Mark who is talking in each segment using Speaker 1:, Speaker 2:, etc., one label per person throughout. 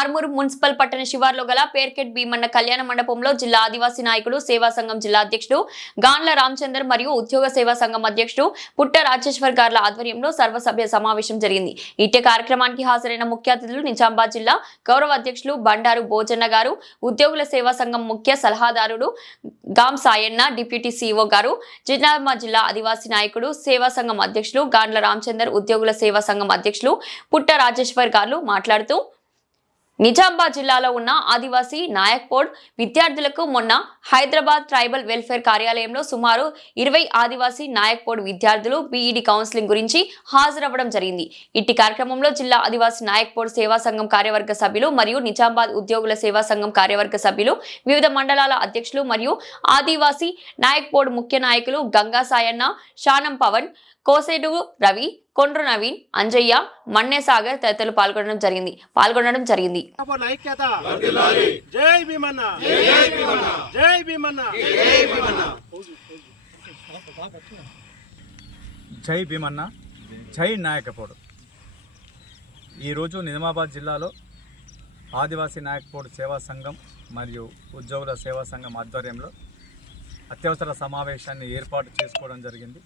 Speaker 1: Armoor municipal పట్టణ శివార్లో గల పేర్కెట్ భీమన్న కళ్యాణ మండపంలో జిల్లా ఆదివాసీ నాయకుడు సేవా సంఘం జిల్లా అధ్యక్షుడు గాండ్ల రామచందర్ మరియు ఉద్యోగ సేవా సంఘం అధ్యక్షుడు పుట్ట రాజేశ్వర్ గార్ల ఆధ్వర్యంలో సర్వసభ్య సమావేశం జరిగింది. ఇట్టే కార్యక్రమానికి హాజరైన ముఖ్య అతిథులు నిజామాబాద్ జిల్లా గౌరవ అధ్యక్షులు బండారు భోజన్న గారు ఉద్యోగుల సేవా సంఘం ముఖ్య సలహాదారుడు గాం సాయన్న డిప్యూటీ సీఓ గారు నిజామాబాద్ జిల్లా ఆదివాసీ నాయకుడు సేవా సంఘం అధ్యక్షులు గాండ్ల రామచందర్ ఉద్యోగుల సేవా సంఘం అధ్యక్షులు పుట్ట రాజేశ్వర్ గారు మాట్లాడుతూ నిజామాబాద్ జిల్లాలో ఉన్న ఆదివాసీ నాయక్పోడ్ విద్యార్థులకు మొన్న హైదరాబాద్ ట్రైబల్ వెల్ఫేర్ కార్యాలయంలో సుమారు ఇరవై ఆదివాసీ నాయక్పోడ్ విద్యార్థులు బీఈడి కౌన్సిలింగ్ గురించి హాజరవ్వడం జరిగింది. ఇట్టి కార్యక్రమంలో జిల్లా ఆదివాసీ నాయక్పోడ్ సేవా సంఘం కార్యవర్గ సభ్యులు మరియు నిజామాబాద్ ఉద్యోగుల సేవా సంఘం కార్యవర్గ సభ్యులు వివిధ మండలాల అధ్యక్షులు మరియు ఆదివాసీ నాయక్పోడ్ ముఖ్య నాయకులు గంగా సాయన్న శానం పవన్ కోసేడు రవి కొండ్రు నవీన్ అంజయ్య మన్నే సాగర్ తదితరులు పాల్గొనడం జరిగింది. పాల్గొనడం జరిగింది.
Speaker 2: జై భీమన్న. జై భీమన్న.
Speaker 3: జై భీమన్న. జై నాయకపోడు. ఈరోజు నిజామాబాద్ జిల్లాలో ఆదివాసీ నాయకపోడు సేవా సంఘం మరియు ఉద్యోగుల సేవా సంఘం ఆధ్వర్యంలో అత్యవసర సమావేశాన్ని ఏర్పాటు చేసుకోవడం జరిగింది.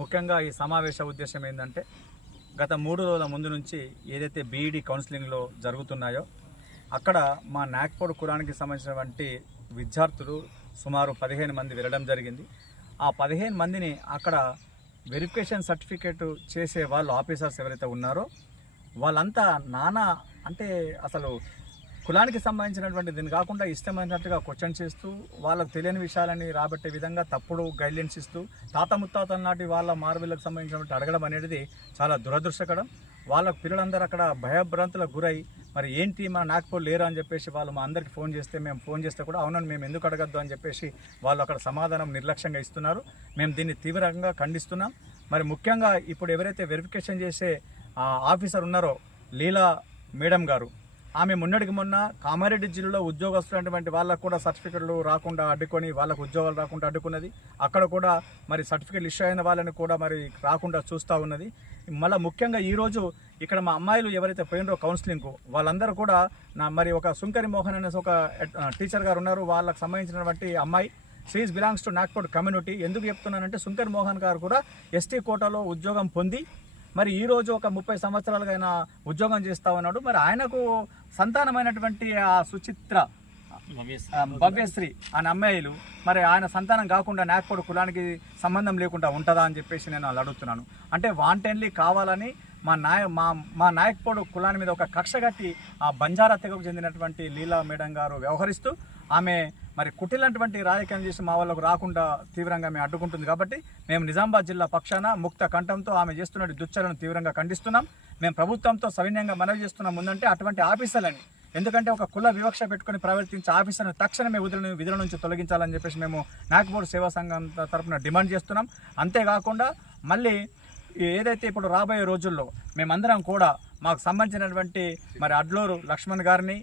Speaker 3: ముఖ్యంగా ఈ సమావేశ ఉద్దేశం ఏంటంటే గత మూడు రోజుల ముందు నుంచి ఏదైతే బీఈడి కౌన్సిలింగ్లో జరుగుతున్నాయో అక్కడ మా నాగ్పూర్ కురానికి సంబంధించినటువంటి విద్యార్థులు సుమారు పదిహేను మంది వెళ్ళడం జరిగింది. ఆ పదిహేను మందిని అక్కడ వెరిఫికేషన్ సర్టిఫికేట్ చేసే వాళ్ళు ఆఫీసర్స్ ఎవరైతే ఉన్నారో వాళ్ళంతా నానా అంటే అసలు కులానికి సంబంధించినటువంటి దీన్ని కాకుండా ఇష్టమైనట్టుగా క్వశ్చన్ చేస్తూ వాళ్ళకు తెలియని విషయాలని రాబట్టే విధంగా తప్పుడు గైడ్లైన్స్ ఇస్తూ తాత ముత్తాతల నాటి వాళ్ళ మార్వీళ్ళకు సంబంధించినటువంటి అడగడం అనేది చాలా దురదృష్టకరం. వాళ్ళ పిల్లలందరూ అక్కడ భయభ్రాంతులకు గురై మరి ఏంటి మా నాగపూర్ లేరు అని చెప్పేసి వాళ్ళు మా అందరికి ఫోన్ చేస్తే మేము ఫోన్ చేస్తే కూడా అవునని మేము ఎందుకు అడగద్దు అని చెప్పేసి వాళ్ళు అక్కడ సమాధానం నిర్లక్ష్యంగా ఇస్తున్నారు. మేము దీన్ని తీవ్రంగా ఖండిస్తున్నాం. మరి ముఖ్యంగా ఇప్పుడు ఎవరైతే వెరిఫికేషన్ చేసే ఆఫీసర్ ఉన్నారో లీలా మేడం గారు ఆమె మొన్నటికి మొన్న కామారెడ్డి జిల్లాలో ఉద్యోగస్తున్నటువంటి వాళ్ళకు కూడా సర్టిఫికెట్లు రాకుండా అడ్డుకొని వాళ్ళకు ఉద్యోగాలు రాకుండా అడ్డుకున్నది. అక్కడ కూడా మరి సర్టిఫికెట్లు ఇష్యూ అయిన వాళ్ళని కూడా మరి రాకుండా చూస్తూ ఉన్నది. మళ్ళీ ముఖ్యంగా ఈరోజు ఇక్కడ మా అమ్మాయిలు ఎవరైతే పోయినరో కౌన్సిలింగ్కు వాళ్ళందరూ కూడా నా మరి ఒక సుంకరి మోహన్ అనే ఒక టీచర్ గారు ఉన్నారు. వాళ్ళకు సంబంధించినటువంటి అమ్మాయి. She is belongs to Nagpur community ఎందుకు చెప్తున్నానంటే సుంకర్ మోహన్ గారు కూడా ఎస్టీ కోటాలో ఉద్యోగం పొంది మరి ఈ రోజు ఒక ముప్పై సంవత్సరాలుగా ఆయన ఉద్యోగం చేస్తా ఉన్నాడు. మరి ఆయనకు సంతానమైనటువంటి ఆ సుచిత్ర భవ్యశ్రీ. అనే అమ్మాయిలు మరి ఆయన సంతానం కాకుండా నాగ్పూర్ కులానికి సంబంధం లేకుండా ఉంటుందా అని చెప్పేసి నేను వాళ్ళు అడుగుతున్నాను. అంటే వాంటెన్లీ కావాలని మా నాయ మా మా నాయక్పోడు కులాని మీద ఒక కక్ష కట్టి ఆ బంజారా తెగకు చెందినటువంటి లీలా మేడం గారు వ్యవహరిస్తూ ఆమె మరి కుటిలటువంటి రాజకీయం చేసి మా వాళ్ళకు రాకుండా తీవ్రంగా మేము అడ్డుకుంటుంది కాబట్టి మేము నిజామాబాద్ జిల్లా పక్షాన ముక్త కంఠంతో ఆమె చేస్తున్న దుచ్చలను తీవ్రంగా ఖండిస్తున్నాం. మేము ప్రభుత్వంతో సవినయంగా మనవి చేస్తున్నాం. ముందంటే అటువంటి ఆఫీసర్లని ఎందుకంటే ఒక కుల వివక్ష పెట్టుకుని ప్రవర్తించే ఆఫీసర్ను తక్షణమే విధుల విధుల నుంచి తొలగించాలని చెప్పేసి మేము నాగపూర్ సేవా సంఘం తరఫున తరపున డిమాండ్ చేస్తున్నాం. అంతేకాకుండా మళ్ళీ ఏదైతే ఇప్పుడు రాబోయే రోజుల్లో మేమందరం కూడా మాకు సంబంధించినటువంటి మరి అడ్లూరు లక్ష్మణ్ గారిని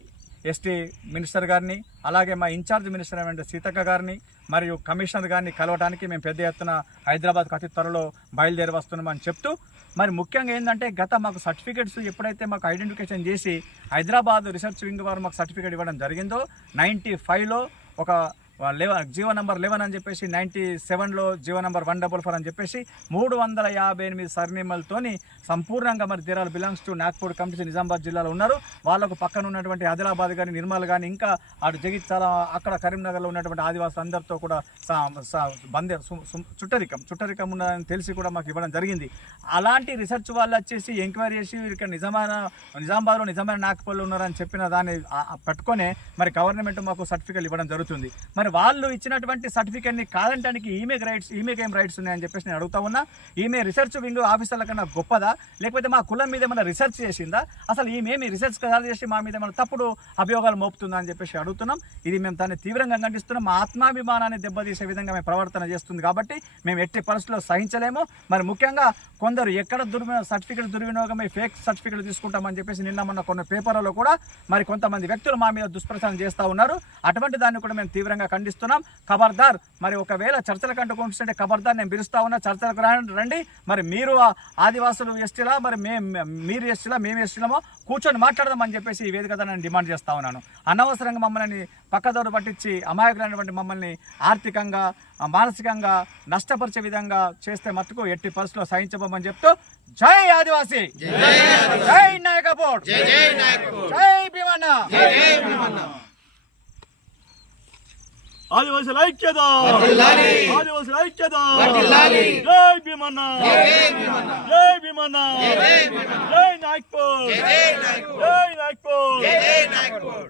Speaker 3: ఎస్టీ మినిస్టర్ గారిని అలాగే మా ఇన్ఛార్జ్ మినిస్టర్ అయిన సీతక్క గారిని మరియు కమిషనర్ గారిని కలవడానికి మేము పెద్ద ఎత్తున హైదరాబాద్కు అతి త్వరలో బయలుదేరి వస్తున్నామని చెప్తూ మరి ముఖ్యంగా ఏంటంటే గత మాకు సర్టిఫికేట్స్ ఎప్పుడైతే మాకు ఐడెంటిఫికేషన్ చేసి హైదరాబాద్ రీసెర్చ్ వింగ్ వారు మాకు సర్టిఫికేట్ ఇవ్వడం జరిగిందో నైంటీ ఫైవ్లో ఒక లెవెన్ జీవో నెంబర్ లెవెన్ అని చెప్పేసి నైంటీ సెవెన్లో GO number one double four అని చెప్పేసి మూడు వందల యాభై ఎనిమిది సర్నేమలతోని సంపూర్ణంగా మరి తీరాలు belongs to Nagpur committee Nizamabad జిల్లాలో ఉన్నారు. వాళ్ళకు పక్కన ఉన్నటువంటి ఆదిలాబాద్ కానీ నిర్మల్ కానీ ఇంకా అటు జగిత్యాల అక్కడ కరీంనగర్లో ఉన్నటువంటి ఆదివాసులు అందరితో కూడా బందే సు- చుట్టరికం చుట్టరికం ఉన్నదని తెలిసి కూడా మాకు ఇవ్వడం జరిగింది. అలాంటి రీసెర్చ్ వాళ్ళు వచ్చేసి ఎంక్వైరీ చేసి ఇక్కడ నిజమైన నిజామాబాద్లో నిజమైన నాగ్పూర్లో ఉన్నారని చెప్పిన దాన్ని ఆ- పెట్టుకొనే మరి గవర్నమెంట్ మాకు సర్టిఫికేట్ ఇవ్వడం జరుగుతుంది. మరి వాళ్ళు ఇచ్చినటువంటి సర్టిఫికేట్ని కాదంటానికి ఈమెకి రైట్స్ ఈమెకి ఏం రైట్స్ ఉన్నాయని చెప్పేసి నేను అడుగుతా ఉన్నా. ఈమె రీసెర్చ్ వింగ్ ఆఫీసర్ల కన్నా గొప్పదా? లేకపోతే మా కులం మీద ఏమైనా రీసెర్చ్ చేసిందా? అసలు ఈమెమి రీసెర్చ్ కదా చేసి మా మీద ఏమైనా తప్పుడు అభియోగాలు మోపుతుందా అని చెప్పేసి అడుగుతున్నాం. ఇది మేము దాన్ని తీవ్రంగా ఖండిస్తున్నాం. మా ఆత్మాభిమానాన్ని దెబ్బతీసే విధంగా మేము ప్రవర్తన చేస్తుంది కాబట్టి మేము ఎట్టి పరిస్థితుల్లో సహించలేము. మరి ముఖ్యంగా కొందరు ఎక్కడ దుర్వినియోగ సర్టిఫికేట్ దుర్వినియోగమే ఫేక్ సర్టిఫికేట్ తీసుకుంటామని చెప్పేసి నిన్న మొన్న కొన్ని పేపర్లలో కూడా మరి కొంతమంది వ్యక్తులు మా మీద దుష్ప్రచారం చేస్తూ ఉన్నారు. అటువంటి దాన్ని కూడా మేము తీవ్రంగా ఖండిస్తున్నాం. ఖబర్దార్ మరి ఒకవేళ చర్చలకు అంటుకుంటుంటే ఖబర్దార్ నేను పిలుస్తా ఉన్నా చర్చలకు రండి. మరి మీరు ఆదివాసులు ఎస్టీలా మరి మే మీరు ఎస్టీలా మేము ఎస్టీలమో కూర్చొని మాట్లాడదామని చెప్పేసి ఈ వేదిక నేను డిమాండ్ చేస్తా ఉన్నాను. అనవసరంగా మమ్మల్ని పక్కదోరు పట్టించి అమాయకులైనటువంటి మమ్మల్ని ఆర్థికంగా మానసికంగా నష్టపరిచే విధంగా చేస్తే మట్టుకు ఎట్టి పరిస్థితుల్లో సహించబోమని చెప్తూ జై ఆదివాసి! జై నాయకపోడ్ జై భీమన్న!
Speaker 2: ఆదివాసుల ఐక్యత! ఆదివాసుల ఐక్యత! జై భీమన్న! జై భీమన్న! జై నాయక్పూర్ జై నాయక్పూర్